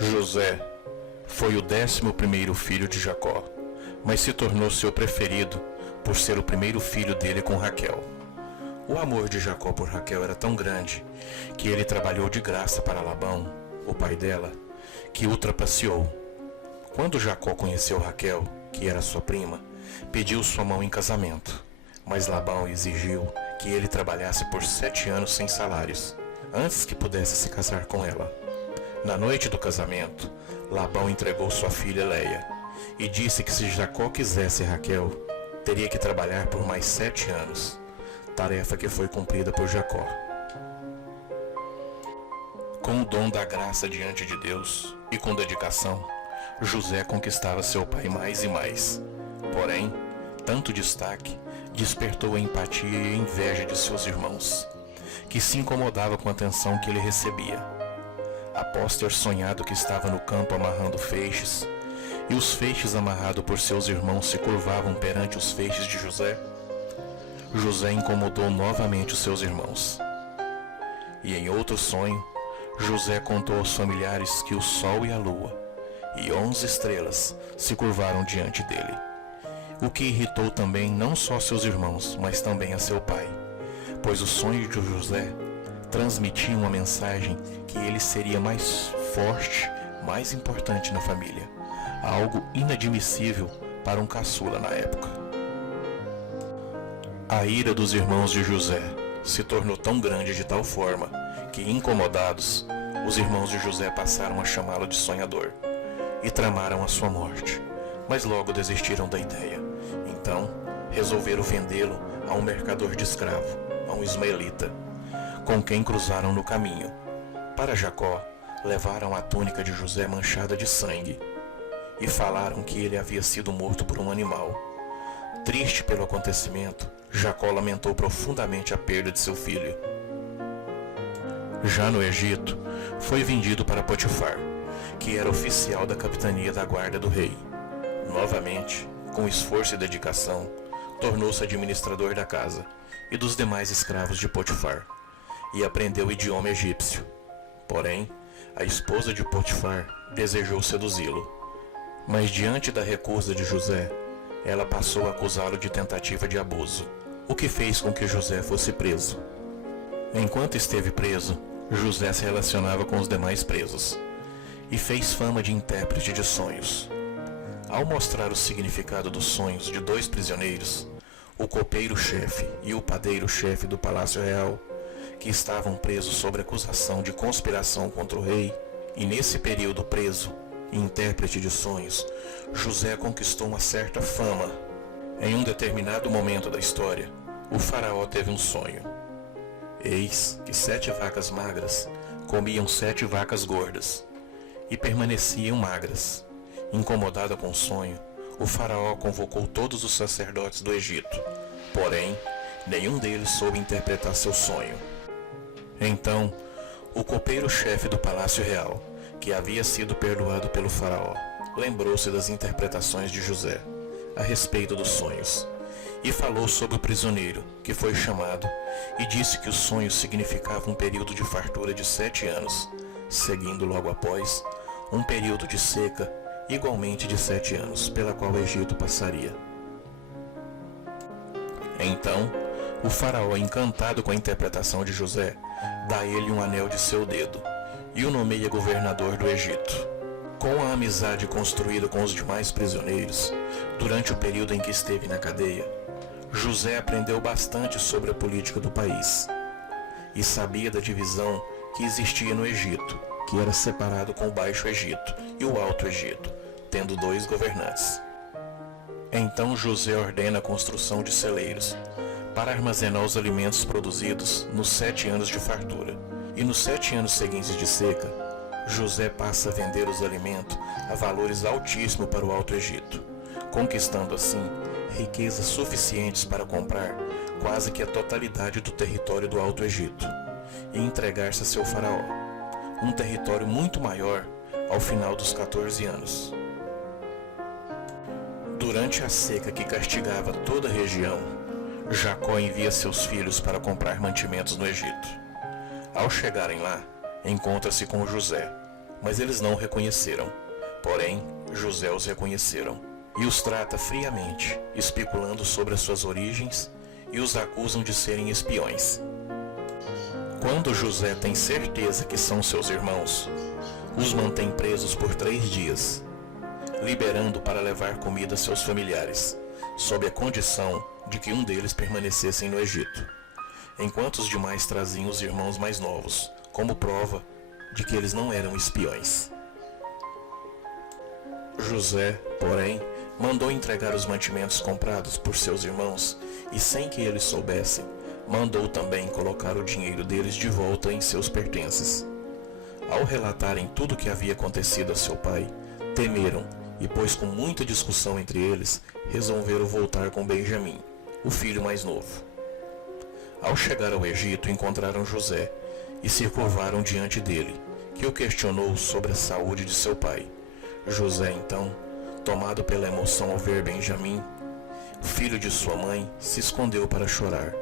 José foi o 11º filho de Jacó, mas se tornou seu preferido por ser o primeiro filho dele com Raquel. O amor de Jacó por Raquel era tão grande que ele trabalhou de graça para Labão, o pai dela, que o trapaceou. Quando Jacó conheceu Raquel, que era sua prima, pediu sua mão em casamento, mas Labão exigiu que ele trabalhasse por 7 anos sem salários, antes que pudesse se casar com ela. Na noite do casamento, Labão entregou sua filha Leia e disse que se Jacó quisesse Raquel, teria que trabalhar por mais 7 anos, tarefa que foi cumprida por Jacó. Com o dom da graça diante de Deus e com dedicação, José conquistava seu pai mais e mais. Porém, tanto destaque despertou a empatia e a inveja de seus irmãos, que se incomodavam com a atenção que ele recebia. Após ter sonhado que estava no campo amarrando feixes, e os feixes amarrados por seus irmãos se curvavam perante os feixes de José, José incomodou novamente os seus irmãos. E em outro sonho, José contou aos familiares que o sol e a lua e 11 estrelas se curvaram diante dele, o que irritou também não só seus irmãos, mas também a seu pai, pois o sonho de José transmitia uma mensagem que ele seria mais forte, mais importante na família, algo inadmissível para um caçula na época. A ira dos irmãos de José se tornou tão grande de tal forma que, incomodados, os irmãos de José passaram a chamá-lo de sonhador e tramaram a sua morte, mas logo desistiram da ideia. Então, resolveram vendê-lo a um mercador de escravo, a um ismaelita, com quem cruzaram no caminho. Para Jacó, levaram a túnica de José manchada de sangue e falaram que ele havia sido morto por um animal. Triste pelo acontecimento, Jacó lamentou profundamente a perda de seu filho. Já no Egito, foi vendido para Potifar, que era oficial da capitania da guarda do rei. Novamente, com esforço e dedicação, tornou-se administrador da casa e dos demais escravos de Potifar, e aprendeu o idioma egípcio. Porém, a esposa de Potifar desejou seduzi-lo, mas diante da recusa de José, ela passou a acusá-lo de tentativa de abuso, o que fez com que José fosse preso. Enquanto esteve preso, José se relacionava com os demais presos e fez fama de intérprete de sonhos. Ao mostrar o significado dos sonhos de 2 prisioneiros, o copeiro-chefe e o padeiro-chefe do Palácio Real, que estavam presos sob acusação de conspiração contra o rei, e nesse período preso e intérprete de sonhos, José conquistou uma certa fama. Em um determinado momento da história, o faraó teve um sonho. Eis que 7 vacas magras comiam 7 vacas gordas, e permaneciam magras. Incomodado com o sonho, o faraó convocou todos os sacerdotes do Egito, porém, nenhum deles soube interpretar seu sonho. Então, o copeiro-chefe do Palácio Real, que havia sido perdoado pelo faraó, lembrou-se das interpretações de José a respeito dos sonhos, e falou sobre o prisioneiro, que foi chamado, e disse que o sonho significava um período de fartura de 7 anos, seguindo logo após um período de seca igualmente de 7 anos, pela qual o Egito passaria. Então, o faraó, encantado com a interpretação de José, dá a ele um anel de seu dedo e o nomeia governador do Egito. Com a amizade construída com os demais prisioneiros, durante o período em que esteve na cadeia, José aprendeu bastante sobre a política do país e sabia da divisão que existia no Egito, que era separado com o Baixo Egito e o Alto Egito, tendo 2 governantes. Então José ordena a construção de celeiros para armazenar os alimentos produzidos nos 7 anos de fartura, e nos 7 anos seguintes de seca, José passa a vender os alimentos a valores altíssimos para o Alto Egito, conquistando assim riquezas suficientes para comprar quase que a totalidade do território do Alto Egito e entregar-se a seu faraó, um território muito maior ao final dos 14 anos. Durante a seca que castigava toda a região, Jacó envia seus filhos para comprar mantimentos no Egito. Ao chegarem lá, encontra-se com José, mas eles não o reconheceram. Porém, José os reconheceram e os trata friamente, especulando sobre as suas origens, e os acusam de serem espiões. Quando José tem certeza que são seus irmãos, os mantém presos por 3 dias, liberando para levar comida a seus familiares, sob a condição de que um deles permanecesse no Egito, enquanto os demais traziam os irmãos mais novos, como prova de que eles não eram espiões. José, porém, mandou entregar os mantimentos comprados por seus irmãos e, sem que eles soubessem, mandou também colocar o dinheiro deles de volta em seus pertences. Ao relatarem tudo o que havia acontecido a seu pai, temeram e, pois com muita discussão entre eles, resolveram voltar com Benjamim, o filho mais novo. Ao chegar ao Egito, encontraram José e se curvaram diante dele, que o questionou sobre a saúde de seu pai. José, então, tomado pela emoção ao ver Benjamim, filho de sua mãe, se escondeu para chorar.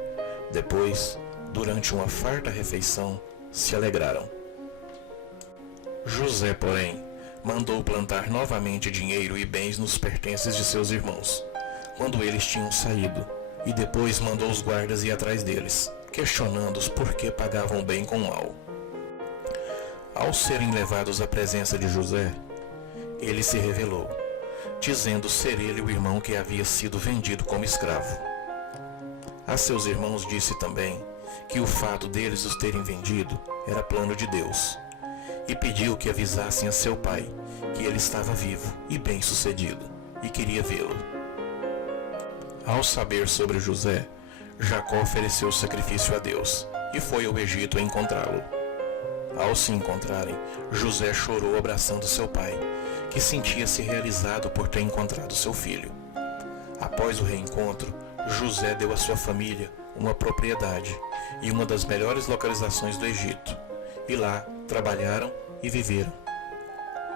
Depois, durante uma farta refeição, se alegraram. José, porém, mandou plantar novamente dinheiro e bens nos pertences de seus irmãos, quando eles tinham saído, e depois mandou os guardas ir atrás deles, questionando-os por que pagavam bem com mal. Ao serem levados à presença de José, ele se revelou, dizendo ser ele o irmão que havia sido vendido como escravo. A seus irmãos disse também que o fato deles os terem vendido era plano de Deus, e pediu que avisassem a seu pai que ele estava vivo e bem-sucedido, e queria vê-lo. Ao saber sobre José, Jacó ofereceu sacrifício a Deus, e foi ao Egito encontrá-lo. Ao se encontrarem, José chorou abraçando seu pai, que sentia-se realizado por ter encontrado seu filho. Após o reencontro, José deu à sua família uma propriedade e uma das melhores localizações do Egito, e lá trabalharam e viveram.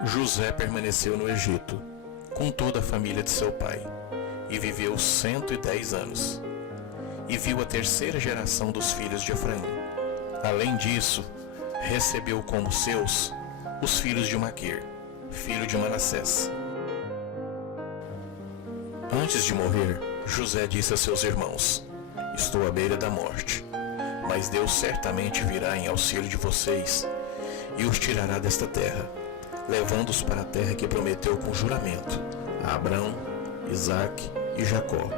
José permaneceu no Egito, com toda a família de seu pai, e viveu 110 anos, e viu a 3ª geração dos filhos de Efraim. Além disso, recebeu como seus os filhos de Maquir, filho de Manassés. Antes de morrer, José disse a seus irmãos: estou à beira da morte, mas Deus certamente virá em auxílio de vocês e os tirará desta terra, levando-os para a terra que prometeu com juramento a Abrão, Isaque e Jacó.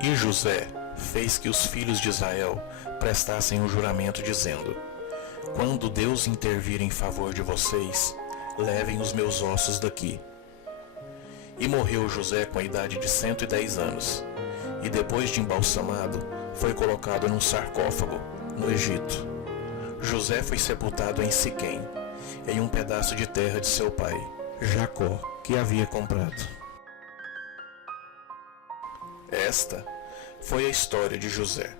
E José fez que os filhos de Israel prestassem um juramento dizendo: quando Deus intervir em favor de vocês, levem os meus ossos daqui. E morreu José com a idade de 110 anos, e depois de embalsamado, foi colocado num sarcófago no Egito. José foi sepultado em Siquém, em um pedaço de terra de seu pai, Jacó, que havia comprado. Esta foi a história de José.